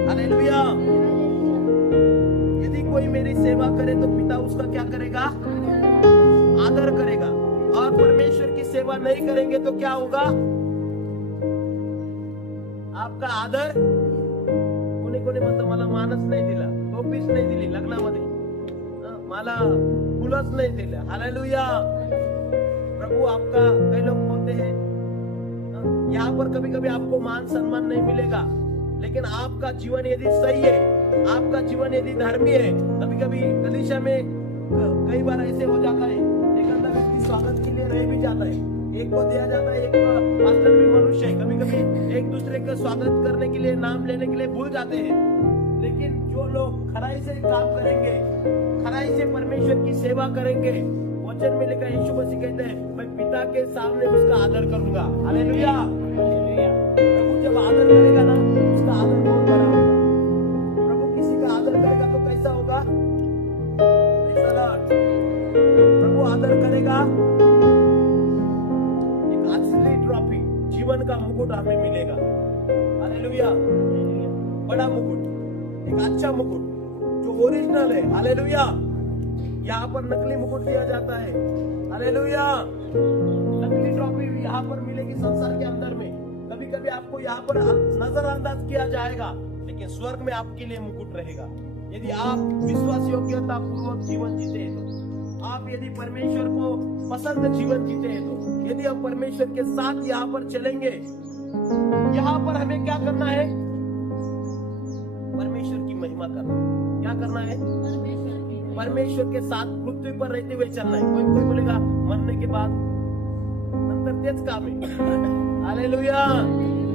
हालेलुया. यदि कोई मेरी सेवा करे तो पिता उसका क्या करेगा? आदर करेगा. और परमेश्वर की सेवा नहीं करेंगे तो क्या होगा? आपका आदर. कोणी कोणी म्हणतं मला मानच नाही दिला, टोपीच नाही दिली लग्नामध्ये, मला फुलच नाही दिलं. हालेलुया. प्रभु आपका, कई लोग बोलते हैं यहाँ पर कभी कभी आपको मान सम्मान नहीं मिलेगा, लेकिन आपका जीवन यदि सही है, आपका जीवन यदि धर्मी है, कभी कभी कलीसिया में कई बार ऐसे हो जाता है, एक अंदर व्यक्ति स्वागत के लिए रह भी जाता है, एक को दिया जाता है, एक पास्टर भी मनुष्य है, कभी कभी एक दूसरे का स्वागत करने के लिए, नाम लेने के लिए भूल जाते हैं. लेकिन जो लोग खराई से काम करेंगे, खराई से परमेश्वर की सेवा करेंगे, वचन में लिखा, यीशु मसीह कहते हैं मैं पिता के सामने उसका आदर करूंगा. हालेलुया. प्रभु जब आदर करेगा ना, उसका आदर बहुत बड़ा होगा. प्रभु किसी का आदर करेगा तो कैसा होगा? प्रभु आदर करेगा, एक असली ट्रॉफी, जीवन का मुकुट हमें मिलेगा. हालेलुया. बड़ा मुकुट, एक अच्छा मुकुट जो ओरिजिनल है. हालेलुया. यहाँ पर नकली मुकुट दिया जाता है. हालेलुया. नकली ट्रॉफी यहाँ पर मिलेगी संसार के अंदर में. कभी कभी आपको यहाँ पर नजरअंदाज किया जाएगा, लेकिन स्वर्ग में आपके लिए मुकुट रहेगा. यदि आप विश्वास योग्यता पूर्वक जीवन जीते हैं तो आप यदि परमेश्वर को पसंद जीवन जीते हैं तो यदि हम परमेश्वर के साथ यहाँ पर चलेंगे, यहाँ पर हमें क्या करना है? परमेश्वर की महिमा करना। क्या करना है? परमेश्वर के साथ पृथ्वी पर रहते हुए चलना है। कोई बोलेगा मरने के बाद नंतर तेज काम है। हालेलुया।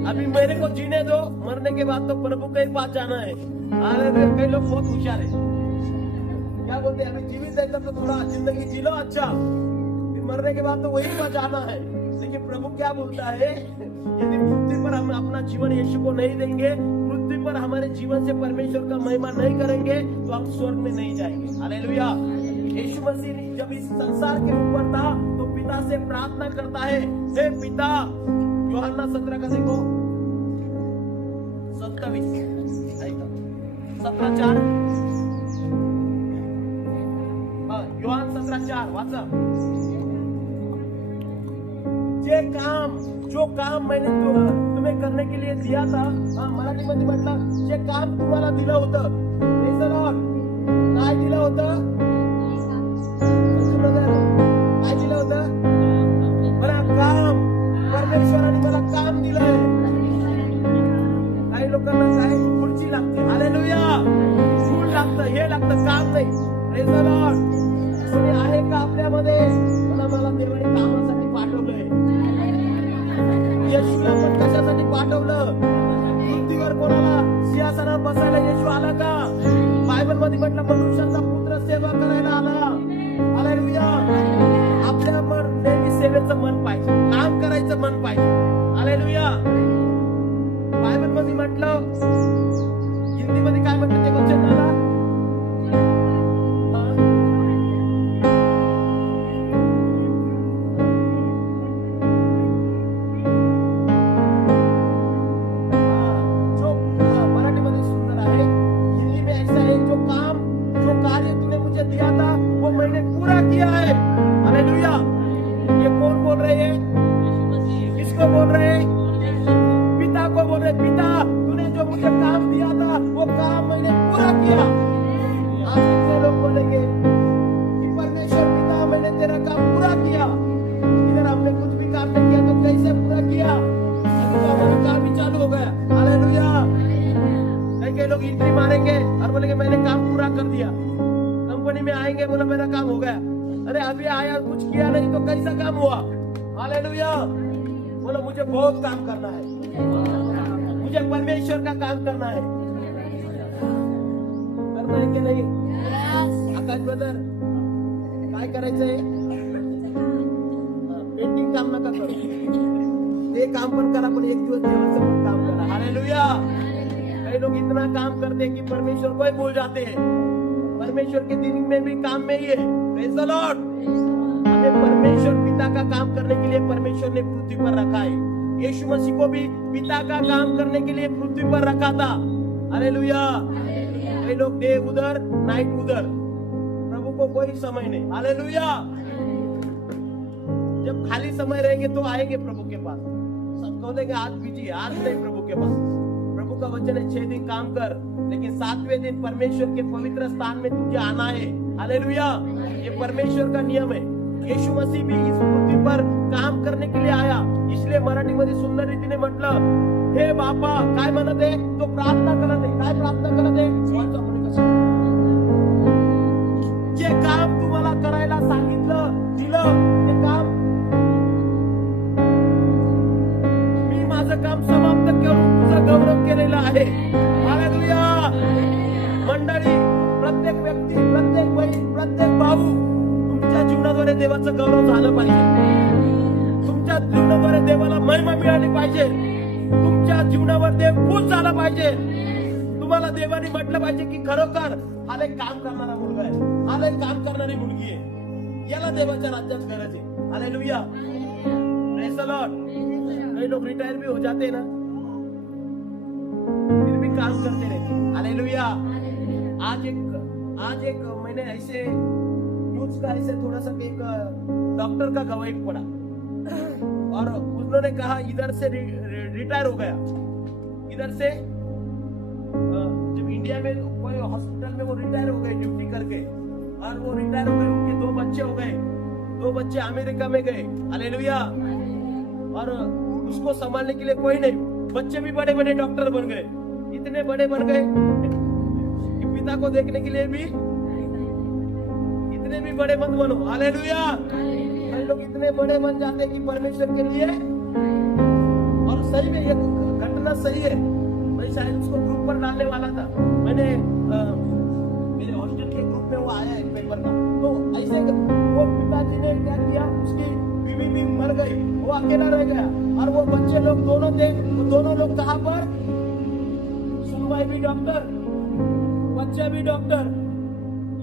अभी मेरे को जीने दो, मरने के बाद तो प्रभु के पास जाना है। हालेलुया। कई लोग बहुत होशियार है, क्या बोलते हैं, अभी जीवित है तब तो थोड़ा जिंदगी जी लो, अच्छा, फिर मरने के बाद तो वही पास जाना है। लेकिन प्रभु क्या बोलता है, यदि पृथ्वी पर हम अपना जीवन यीशु को नहीं देंगे, पृथ्वी पर हमारे जीवन से परमेश्वर का महिमा नहीं करेंगे, तो हम स्वर्ग में नहीं जाएंगे। हालेलुया। यीशु मसीह जब इस संसार के ऊपर था तो पिता से प्रार्थना करता है, हे पिता, यूहन्ना 17 का देखो 17:4, यूहन्ना 17:4 वाचा। जो काम मैंने तुम्हें करने के लिए दिया था, मराठीमध्ये म्हटलं, जे काम तुम्हाला दिलं होतं, काय दिलं होतं? काय दिलं होतं? मला काम, परमेश्वराने मला काम दिलंय। काही लोकांना काय खुर्ची लागते, हालेलुया, फूल लागतं, हे लागतं, काम नाही। Praise the Lord. कोणी आहे का आपल्यामध्ये मला देवाने कामासाठी पाठवलंय? येशूला पण कशासाठी पाठवलं? पृथ्वीवर कोणाला सिंहासनावर बसायला येशू आला का? बायबल मध्ये म्हटलं मनुष्याचा पुत्र सेवा करायला आला। हालेलुया। आपल्या नेहमी सेवेचं मन पाहिजे, काम करायचं मन पाहिजे। हालेलुया। बायबल मध्ये म्हटलं, हिंदी मध्ये काय म्हटलं ते वचन मला? मुझे बहुत काम करना है, मुझे परमेश्वर का काम करना है की नाही? आकाश ब्रदर, काय करायचंय? पेंटिंग काम नका करू, ते काम पण करा, पण एक दिवस देवाचं पण काम करा। हालेलुया। कई लोग इतना काम करते हैं कि परमेश्वर को ही भूल जाते हैं। परमेश्वर के दिन में भी काम में ही है। Praise the Lord. हमें परमेश्वर पिता का काम करने के लिए परमेश्वर ने पृथ्वी पर रखा है। यीशु मसीह को भी पिता का काम करने के लिए पृथ्वी पर रखा था। हालेलुया। कई लोग डे उधर, नाइट उधर, प्रभु को कोई समय नहीं। हालेलुया। जब खाली समय रहेंगे तो आएंगे प्रभु के पास। सब बोलेंगे आज बिजी है, आज नहीं प्रभु के पास। प्रभु का वचन है 6 दिन काम कर, लेकिन 7वें दिन परमेश्वर के पवित्र स्थान में तुझे आना है। हालेलुया। ये परमेश्वर का नियम है। यीशु मसीह भी इस पृथ्वी पर काम करने के लिए आया। इसलिए मराठीमध्ये सुंदर रीतीने म्हटलं, हे बापा, काय म्हणत आहे तो? प्रार्थना करत आहे। काय प्रार्थना करत आहे? जे काम तुम्हाला करायला सांगितलं, दिलं, ते काम मी माझं काम समाप्त करून तुझं गौरव केलेलं आहे। हालेलुया। मंडळी, प्रत्येक व्यक्ती, प्रत्येक बहीण, प्रत्येक भाऊ, तुमच्या जीवनाद्वारे देवाचं गौरव झालं पाहिजे। तुमच्या जीवनाद्वारे देवाला महिमा मिळाली पाहिजे। तुमच्या जीवनावर देव खुश झाला पाहिजे। तुम्हाला देवाने म्हटलं पाहिजे की खरोखर हा एक काम करणारा मुलगा आहे, हा एक काम करणारी मुलगी आहे, याला देवाच्या राज्यात गरज आहे। हालेलुया। Praise the Lord. कई लोग रिटायर भी हो जाते हैं ना, फिर भी काम करते रहते। हालेलुया। आज एक मैंने ऐसे न्यूज का ऐसे थोड़ा सा एक डॉक्टर का गवाही पड़ा और उन्होंने कहा इधर से रिटायर हो गया। इधर से जब इंडिया में कोई हॉस्पिटल में वो रिटायर हो गए ड्यूटी करके, और वो रिटायर हो गए, उनके 2 बच्चे हो गए, वो बच्चे अमेरिका में गए, हालेलुया, और उसको संभालने के लिए कोई नहीं, बच्चे भी बड़े बड़े डॉक्टर बन गए, इतने बड़े बन गए कि पिता को देखने के लिए भी इतने भी बड़े मत बनो, हालेलुया। हम लोग इतने बड़े बन जाते हैं कि परमेश्वर के लिए, और सही में ये घटना सही है। मैं शायद उसको ग्रुप पर डालने वाला था, मैंने मेरे हॉस्टल के ग्रुप में वो आया है पेपर का, तो ऐसे वो पिताजी ने क्या किया, उसकी बीवी भी मर गई, वो अकेला रह गया, और वो बच्चे लोग दोनों लोग कहाँ पर, सुनवाई भी डॉक्टर, बच्चा भी डॉक्टर,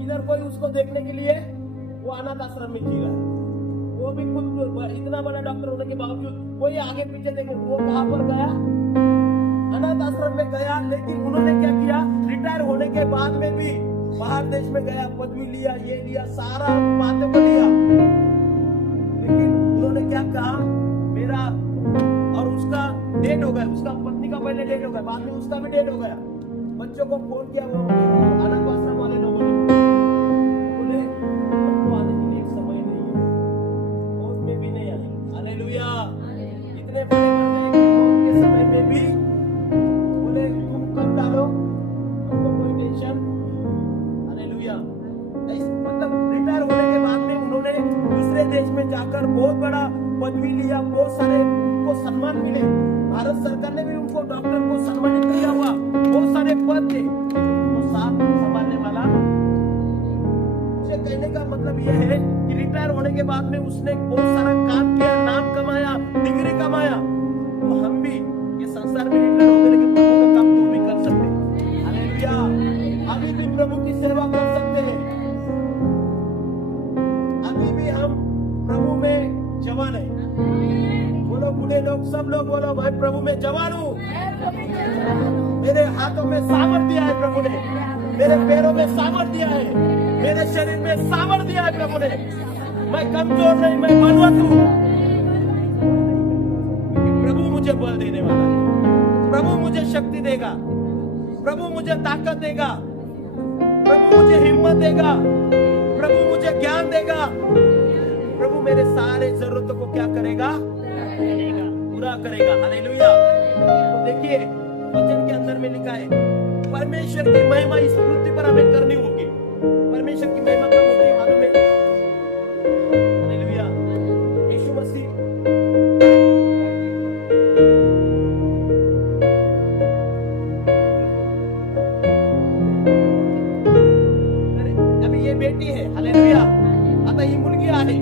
इधर कोई उसको देखने के लिए वो अनाथ आश्रम में जी रहा है, वो भी खुद इतना बड़ा डॉक्टर होने के बावजूद कोई आगे पीछे देखे, वो कहाँ पर गया, अनाथ आश्रम में गया। लेकिन उन्होंने क्या किया, रिटायर होने के बाद में भी बाहर देश में गया, पदवी लिया, ये लिया, सारा बातें को लिया, लेकिन उन्होंने क्या कहा, मेरा और उसका डेट हो गया, उसका पत्नी का पहले डेट हो गया, बाद में उसका भी डेट हो गया, बच्चों को फोन किया, वो अनाथ आश्रम वाले लोगों ने बोले हमको आने के लिए समय नहीं है, मौत में भी नहीं आए, हालेलुया। इतने बड़े बन गए कि मौत के समय में भी बोले तुम कब डालो, हमको कोई टेंशन, हालेलुया। मतलब रिटायर होने के बाद में उन्होंने दूसरे देश में जाकर बहुत बड़ा पदवी लिया, बहुत सारे उनको सम्मान मिले, भारत सरकार ने भी उनको डॉक्टर को सम्मानित किया हुआ, बहुत सारे पद थे, लेकिन उनको साथ संभालने वाला। मुझे कहने का मतलब यह है कि रिटायर होने के बाद में उसने बहुत सारा काम किया, नाम कमाया, डिग्री कमाया, तो हम भी ये संसार में रिटायर हो गए, लेकिन प्रभु का काम तो भी कर सकते हैं, हालेलुया। अभी भी प्रभु की सेवा कर सकते हैं, अभी भी हम प्रभु में जवान है। बोलो बूढ़े लोग, सब लोग बोलो भाई प्रभु में जवान हूँ, मेरे हाथों में सामर्थ दिया है प्रभु ने, मेरे पैरों में सामर्थ दिया है, मेरे शरीर में सामर्थ दिया है प्रभु ने, मैं कमजोर नहीं, मैं बलवंत हूँ, क्योंकि प्रभु मुझे बल देने वाला है, प्रभु मुझे शक्ति देगा, प्रभु मुझे ताकत देगा, प्रभु मुझे हिम्मत देगा, प्रभु मुझे ज्ञान देगा, प्रभु मेरे सारे जरूरतों को क्या करेगा, पूरा करेगा, हालेलुया। तो देखिए वचन के अंदर में लिखा है परमेश्वर की महिमा इस पृथ्वी पर हमें करनी होगी। परमेश्वर की महिमा कब होती है मालूम है, हालेलुया। यीशु मसीह अभी ये बेटी है, हालेलुया, आता ही मुलगी आहे,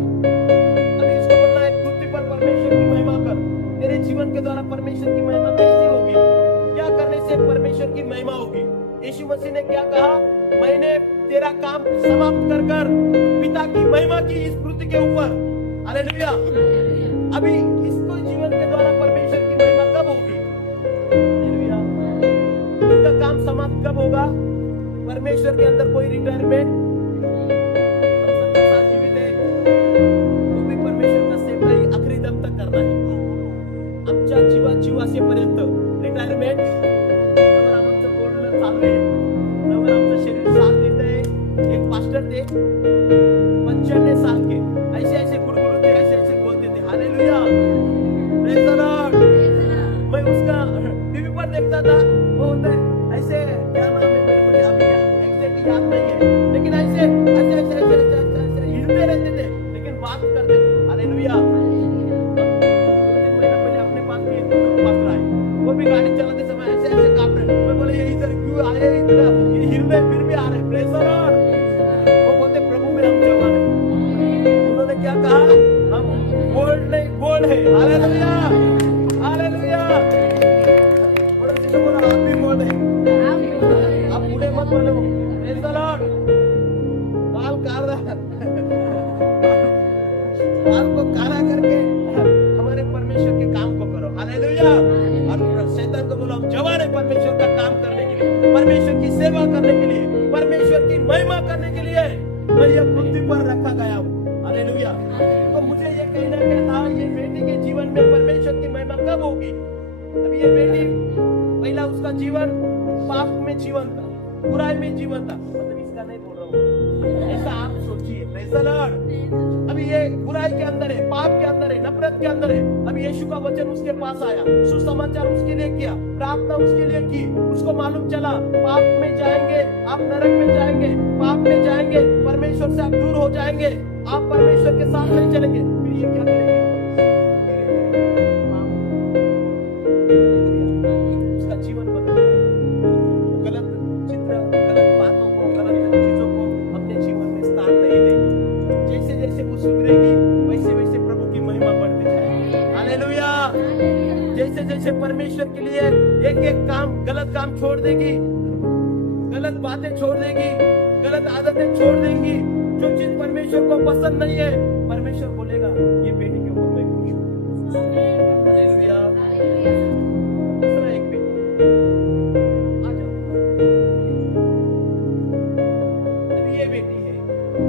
अभी इसको बोलना है पृथ्वी पर परमेश्वर की महिमा कर। तेरे जीवन के द्वारा परमेश्वर की महिमा कैसे होगी, क्या करने से परमेश्वर की महिमा होगी। यीशु मसीह ने क्या कहा, मैंने तेरा काम समाप्त कर कर पिता की महिमा की इस पृथ्वी के ऊपर, हालेलुया। अभी इसको जीवन के द्वारा परमेश्वर की महिमा कब होगी, हालेलुया। इसका काम समाप्त कब होगा, परमेश्वर के अंदर कोई रिटायरमेंट, हम 70 साल जीवित है तो भी परमेश्वर का सेवा ही आखरी दम तक करना है। आमच्या जीवासेपर्यंत रिटायरमेंट जवळ आमचं बोलणं चालू आहे, जवळ आमचं शरीर साथ देत आहे। एक पास्टर थे 95 साल के, ऐसे ऐसे गुड़गुड़ाते, ऐसे ऐसे बोलते थे, हालेलुया, प्रेज द लॉर्ड। मैं उसका टीवी पर देखता था, वो होता है ऐसे, क्या नाम है मेरे को अभी एग्जैक्ट याद नहीं है, लेकिन ऐसे ऐसे ऐसे ऐसे ऐसे ऐसे हिलते रहते थे, लेकिन बात करते थे, हालेलुया। 2-3 महीना पहले अपने पास भी एक पास्टर आए, वो भी गाड़ी चलाते समय ऐसे ऐसे कांप रहे, मैं बोले ये इधर क्यों आए, इधर ये हिल रहे फिर भी आ रहे, प्रेज द लॉर्ड। वो बोलते प्रभु में हम जवान हैं। उन्होंने क्या कहा, हम गोल्ड नहीं गोल्ड है, हालेलुया, हालेलुया। पड़ोसी को बोला आप भी गोल्ड है, आप बूढ़े मत बनो, प्रेज द लॉर्ड। बाल काट रहा, बाल को काला करके हमारे परमेश्वर के काम को करो, हालेलुया। और शैतान को बोलो हम जवान है परमेश्वर का काम करने के लिए, परमेश्वर की सेवा करने के लिए, परमेश्वर की महिमा करने के लिए मैं यह पृथ्वी पर रखा गया हूँ, हालेलुया। तो मुझे ये कहना क्या था, ये बेटी के जीवन में परमेश्वर की महिमा कब होगी। अभी ये बेटी पहला उसका जीवन पाप में जीवन था, बुराई में जीवन था, मतलब इसका नहीं बोल रहा हूँ, ऐसा आप सोचिए, प्रेज द लॉर्ड। अभी ये बुराई के अंदर है, पाप के अंदर है, नफरत के अंदर है। अभी यीशु का वचन उसके पास आया, सुसमाचार उसके लिए किया, प्रार्थना उसके लिए की। उसको मालूम चला पाप में जाएंगे आप, नरक में जाएंगे, पाप में जाएंगे, परमेश्वर से आप दूर हो जाएंगे, आप परमेश्वर के साथ नहीं चलेंगे। फिर ये क्या करेंगे? उसका जीवन बदल जाएगा। गलत चित्र, गलत बातों को, गलत चीजों को अपने जीवन में स्थान नहीं देगी। जैसे जैसे वो सुधरेगी वैसे वैसे प्रभु की महिमा बढ़ती जाएगी। हालेलुया। जैसे जैसे परमेश्वर के लिए एक एक काम, गलत काम छोड़ देगी, गलत बातें छोड़ देगी, गलत आदतें छोड़ देंगी, जो चीज परमेश्वर को पसंद नहीं है, परमेश्वर बोलेगा ये बेटी के ऊपर मैं खुश हूं। हालेलुया। दूसरा एक बेटी आ जाओ, अभी ये बेटी है।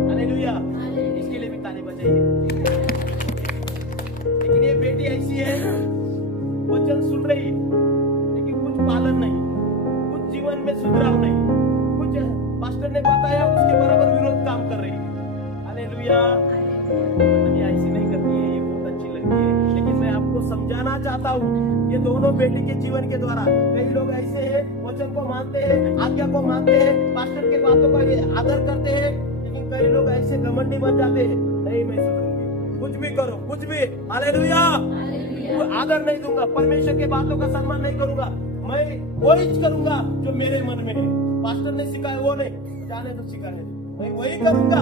हालेलुया। इसके लिए भी ताली बजाइए। लेकिन ये बेटी ऐसी है, वचन सुन रही लेकिन कुछ पालन नहीं, कुछ जीवन में सुधराव नहीं, कुछ पास्टर ने बताया उसके बराबर विरोध काम कर रही है। हालेलुया। मतलब ये ऐसी नहीं करती है, ये बहुत अच्छी लगती है, लेकिन मैं आपको समझाना चाहता हूँ ये दोनों बेटी के जीवन के द्वारा। कई लोग ऐसे हैं, वचन को मानते हैं, आज्ञा को मानते हैं, पास्टर के बातों का ये आदर करते हैं, लेकिन कई लोग ऐसे घमंडी बन जाते हैं, नहीं मैं सुधरूंगी, कुछ भी करो, कुछ भी। हालेलुया। आदर नहीं दूंगा, परमेश्वर के बातों का सम्मान नहीं करूंगा, मैं वही करूंगा जो मेरे मन में है। पास्टर ने सिखाया वो नहीं, जाने तो सिखाए, मैं वही करूंगा।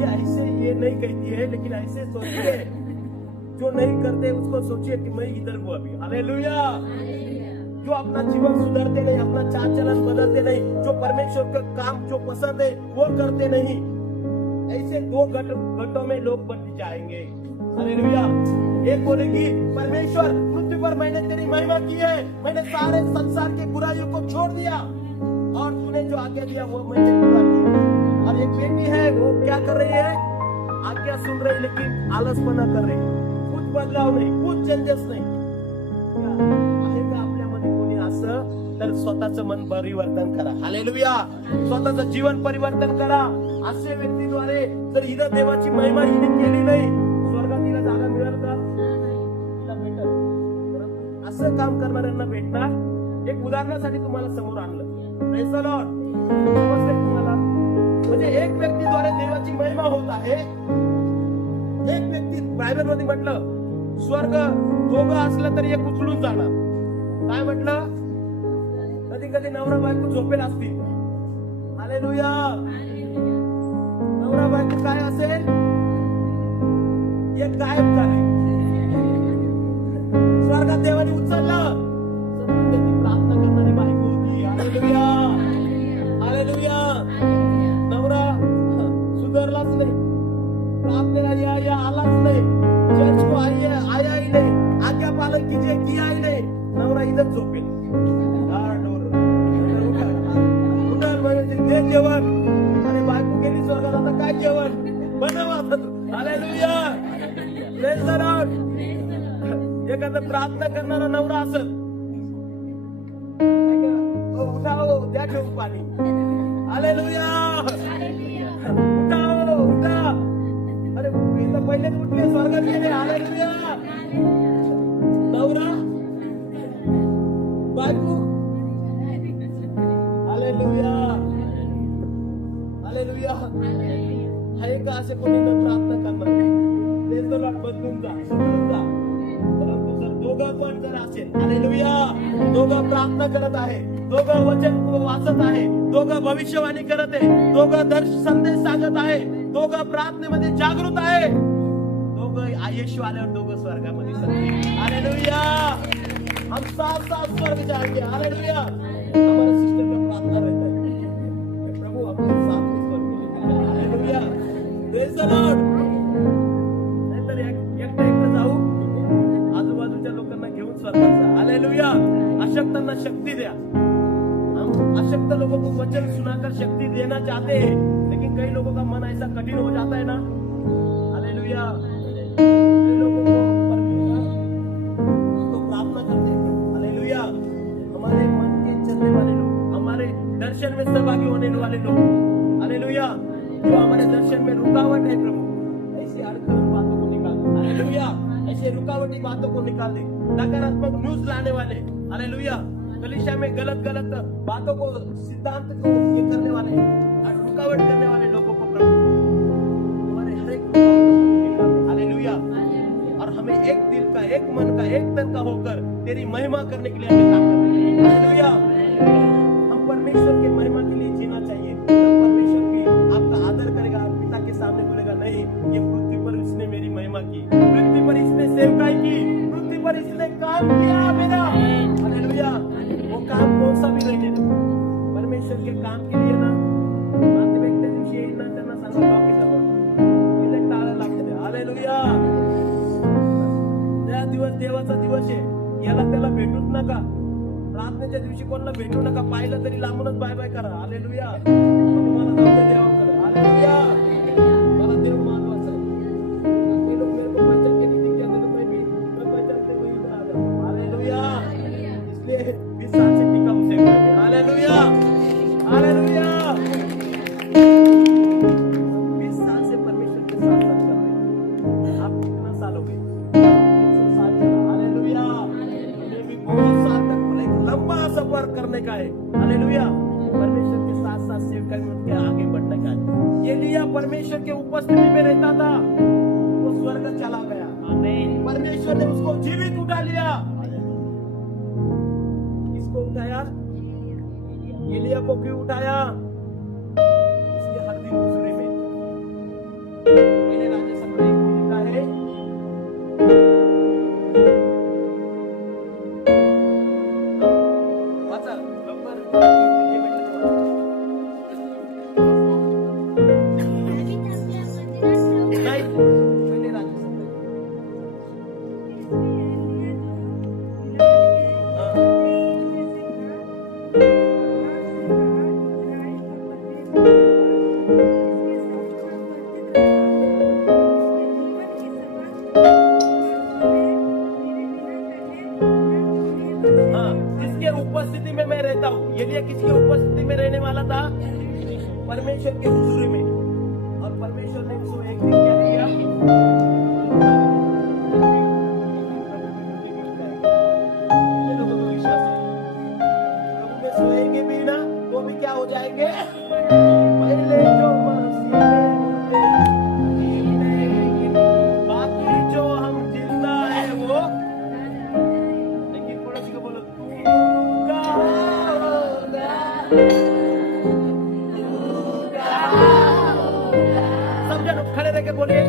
ये ऐसे ये नहीं कहती है, लेकिन ऐसे सोचिए, जो नहीं करते उसको सोचिए कि मैं इधर हूं अभी। हालेलुया। जो अपना जीवन सुधारते नहीं, अपना चाल चलन बदलते नहीं, जो परमेश्वर का काम जो पसंद है वो करते नहीं, ऐसे दो घटों में लोग बंट जाएंगे। हालेलुया। एक बोलेगी परमेश्वर पृथ्वी पर मैंने तेरी महिमा की है, मैंने सारे संसार की बुराइयों को छोड़ दिया और तूने जो आज्ञा दिया वो मैंने पूरा किया। और एक बेटी है, वो क्या कर रही है? आज्ञा सुन रही लेकिन आलसपना कर रही है, कुछ बदलाव नाही, कुछ चेंजेस नाही। आहे का आपल्यामध्ये कोणी असं? तर स्वतःचं मन परिवर्तन करा। हालेलुया। स्वतःचं जीवन परिवर्तन करा। असे व्यक्तीद्वारे जर हिनं देवाची महिमा हिने केली नाही, स्वर्गात हिला जागा मिळेल का? हिला भेटेल, परंतु असं काम करणाऱ्यांना भेटणार। एक उदाहरणासाठी तुम्हाला समोर आणलं। Praise the Lord. समजतंय तुम्हाला? म्हणजे एक व्यक्तीद्वारे देवाची महिमा होत आहे। एक व्यक्ती, बायबल मध्ये म्हटलं स्वर्ग दोघं असलं तरी एक उचलून जाणार। काय म्हटलं? कधी कधी नवरा बायको झोपेल असतील। हालेलुया। नवरा बायको काय असेल? एक गायब झाले, स्वर्गात देवाने उचललं, त्याची प्रार्थना करणारी बायको होती। हालेलुया। हालेलुया। नवरा सुधारलाच नाही, प्रार्थनेला या आलाच नाही, चर्च को आया ही नहीं, आज्ञा पालन कीजिए किया ही नहीं, नवरा इधर झोपेल। दे जेवण, आणि बायको गेली स्वर्गात, आता काय जेवण बनवा। हालेलुया। Praise the Lord. एखादा प्रार्थना करणारा नवरा असेल, उठा हो, द्या ठेवून पाणी। हालेलुया। उठा हो, उठा। अरे इथं पहिलेच उठले, स्वर्गात गेले। हालेलुया। नवरा बायको। हालेलुया। हालेलुया। आहे का असे कोणी न प्रार्थना करणार? Praise the Lord. बदलून जा, सुधरून जा। परंतु जर दोघं पण जर असेल, हालेलुया, दोघं प्रार्थना करत आहे, दोघं वचन वाचत आहे, दोघं भविष्यवाणी करत आहे, दोघं संदेश सांगत आहे, दोघं प्रार्थनेमध्ये जागृत आहे, दोघं येशू आल्यावर दोघं स्वर्गामध्ये जातील। हालेलुया। हम साथ साथ स्वर्ग जाएंगे। हालेलुया। हमारा सिस्टर का प्रार्थना रहता है, प्रभु अपने साथ में स्वर्ग में लेके जाए। हालेलुया। Praise the Lord. नाहीतर एकटं जाऊ, आजूबाजूच्या लोकांना घेऊन स्वर्गात जा। हालेलुया। अशक्तांना शक्ति द्या। हम अशक्त लोगों को वचन सुनाकर शक्ति देना चाहते हैं, लेकिन कई लोगों का मन ऐसा कठिन हो जाता है ना। हालेलुया। कई लोगों को प्रार्थना करते हैं। हालेलुया। हमारे मन के चलने वाले लोग, हमारे दर्शन में सहभागी होने वाले लोग, हालेलुया, जो हमारे दर्शन में रुकावट है प्रभु, से रुकावटी बातों को निकाल दे, नकारात्मक न्यूज लाने वाले, हालेलुया, कलीसिया में गलत गलत बातों को, सिद्धांत को ये करने वाले और रुकावट करने वाले लोगों को प्रभु हमारे हर एक रुकावटों को निकाल दे, हालेलुया। और हमें एक दिल का, एक मन का, एक तन का होकर तेरी महिमा करने के लिए हमें ताकत दे, हालेलुया। हम परमेश्वर के महिमा के लिए जीना चाहिए, परमेश्वर भी आपका आदर करेगा, पिता के सामने बोलेगा नहीं, ये पृथ्वी पर इसने मेरी महिमा की, पृथ्वी पर इसने सेवकाई की, पृथ्वी पर इसने काम किया मेरा, हालेलुया। वो काम कौन सा भी रहने दो, परमेश्वर के काम के लिए ना नातेवाईक त्या दिवशी येईल ना, त्यांना सांगा बाकीचं गेले टाळं लागते ते, हालेलुया। त्या दिवस देवाचा दिवस आहे, याला त्याला भेटूच नका, प्रार्थनेच्या दिवशी कोणाला भेटू नका, पाहिलं तरी लांबूनच बाय बाय करा, हालेलुया। मला जाऊ दे देवाकडे, हालेलुया। मला देव महत्वाचा आहे, ते लोग मेरे को पहचान के नहीं दिखते तो मैं पहचानते हुए इधर आ जाऊं, हालेलुया। इसलिए 20 साल से टिका हूं सेवकाई में, हालेलुया, हालेलुया। 20 साल से परमेश्वर के साथ साथ कर रहे हैं। आप कितना साल हो गए? 300 साल चला, हालेलुया। हमें भी बहुत साल तक एक लंबा सफर करने का है, हालेलुया। परमेश्वर के साथ साथ सेवकाई में उनके आगे बढ़ने का है। एलिया परमेश्वर के उपस्थिति में रहता था, वो स्वर्ग चला गया, आमीन। परमेश्वर ने उसको जीवित उठा लिया। किसको उठाया? एलिया को क्यों उठाया? उसके हर दिन हुजूरी में। मैंने राजा सभा एक को लिखा है, वाचा लवकर, हे भेटलं वाचा। नाही, पहिले राजा सभा जिसके उपस्थिति में मैं रहता हूँ। एलिया किसकी उपस्थिति में रहने वाला था? परमेश्वर के हुजूरी में। और परमेश्वर ने उसको एक दिन क्या किया? कितने लोगों को विश्वास है? प्रभु में सोएंगे भी ना तो भी क्या हो जाएंगे? पहले जो मसीह में होते, बाकी जो हम जिंदा है वो, लेकिन पड़ोसी को बोलो तू कहाँ होगा? सब जन खड़े रहकर बोलिए,